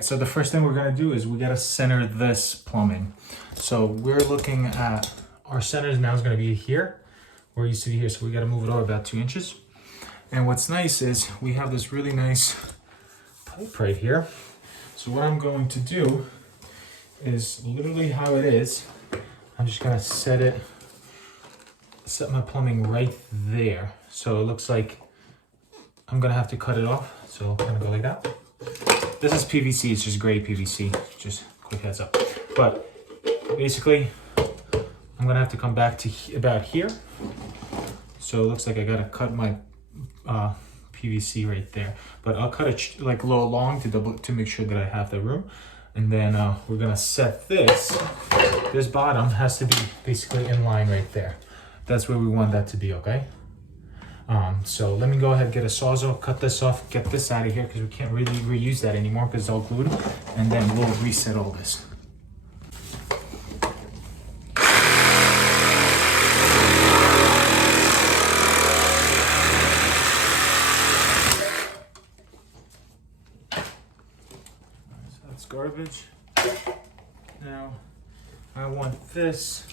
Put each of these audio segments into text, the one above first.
right, so the first thing we're gonna do is we gotta center this plumbing. So we're looking at, our center now is gonna be here, where it used to be here, so we gotta move it over about 2 inches. And what's nice is we have this really nice pipe right here. So what I'm going to do is literally how it is. I'm just gonna set my plumbing right there. So it looks like I'm gonna have to cut it off. So I'm gonna go like that. This is PVC, it's just gray PVC, just quick heads up. But basically, I'm gonna have to come back to about here. So it looks like I gotta cut my PVC right there. But I'll cut it like a little long to make sure that I have the room. And then we're gonna set this bottom has to be basically in line right there. That's where we want that to be, okay? So let me go ahead and get a Sawzall, cut this off, get this out of here because we can't really reuse that anymore because it's all glued. And then we'll reset all this. So that's garbage. Now I want this.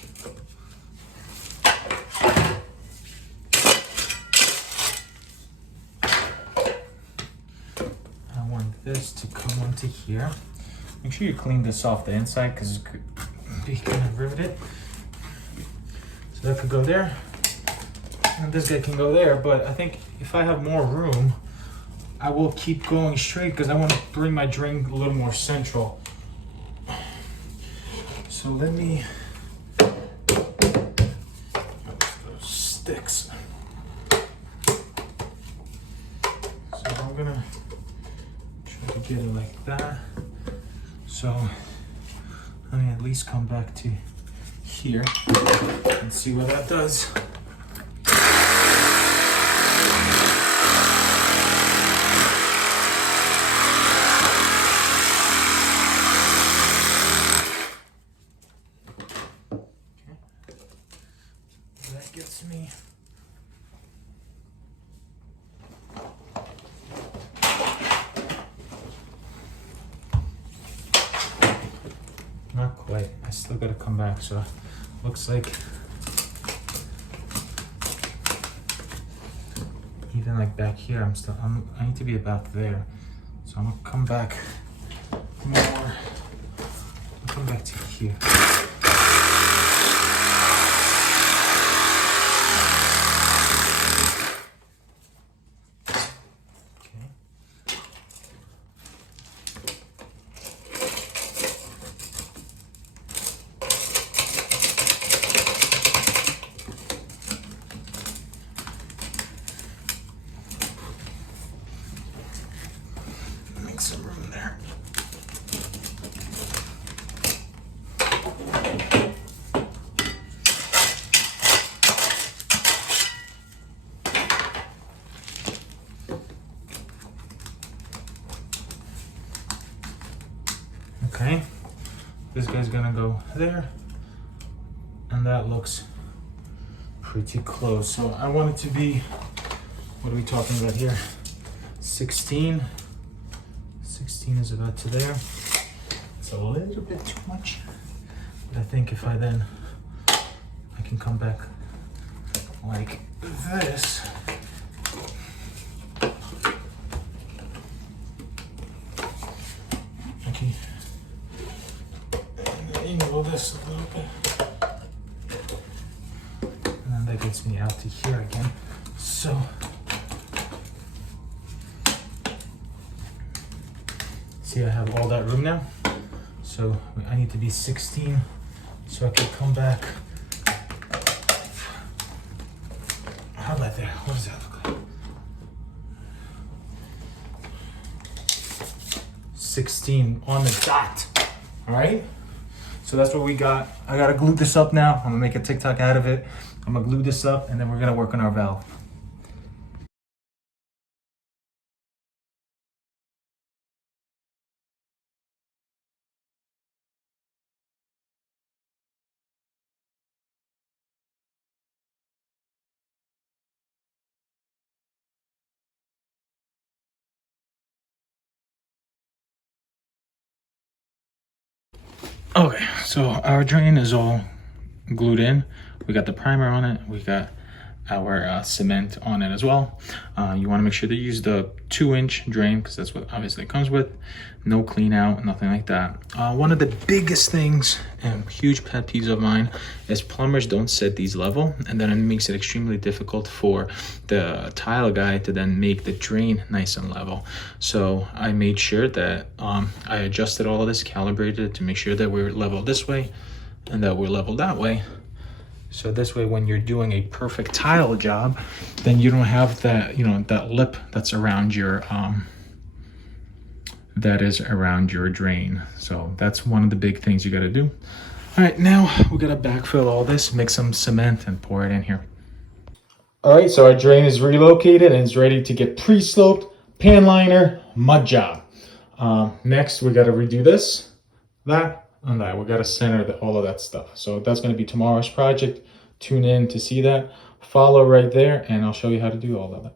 This to come onto here. Make sure you clean this off the inside because it could be kind of riveted. So that could go there, and this guy can go there. But I think if I have more room, I will keep going straight because I want to bring my drain a little more central. So let me those sticks. So I'm gonna get it like that. So let me at least come back to here and see what that does. Okay. That gets me not quite. I still gotta come back. So looks like even like back here, I need to be about there. So I'm gonna come back more. I'll come back to here. Some room there. Okay, this guy's gonna go there, and that looks pretty close. So I want it to be, what are we talking about here? 16. 16 is about to there. It's a little bit too much, but I think if I can come back like this. Okay, and angle this a little bit, and then that gets me out to here again. So see, I have all that room now. So I need to be 16 so I can come back. How about there? What does that look like? 16 on the dot. All right. So that's what we got. I gotta glue this up now. I'm gonna make a TikTok out of it. I'm gonna glue this up and then we're gonna work on our valve. Okay, so our drain is all glued in. We got the primer on it. We got our cement on it as well. You want to make sure to use the 2-inch drain because that's what obviously it comes with. No clean out, nothing like that. One of the biggest things and huge pet peeves of mine is plumbers don't set these level, and then it makes it extremely difficult for the tile guy to then make the drain nice and level. So I made sure that I adjusted all of this, calibrated it to make sure that we're level this way and that we're level that way. So this way, when you're doing a perfect tile job, then you don't have that, you know, that lip that's around your, that is around your drain. So that's one of the big things you got to do. All right, now we got to backfill all this, mix some cement and pour it in here. All right, so our drain is relocated and it's ready to get pre-sloped, pan liner, mud job. Next, we got to redo this, that, and that. We got to center all of that stuff. So that's going to be tomorrow's project. Tune in to see that. Follow right there and I'll show you how to do all of that.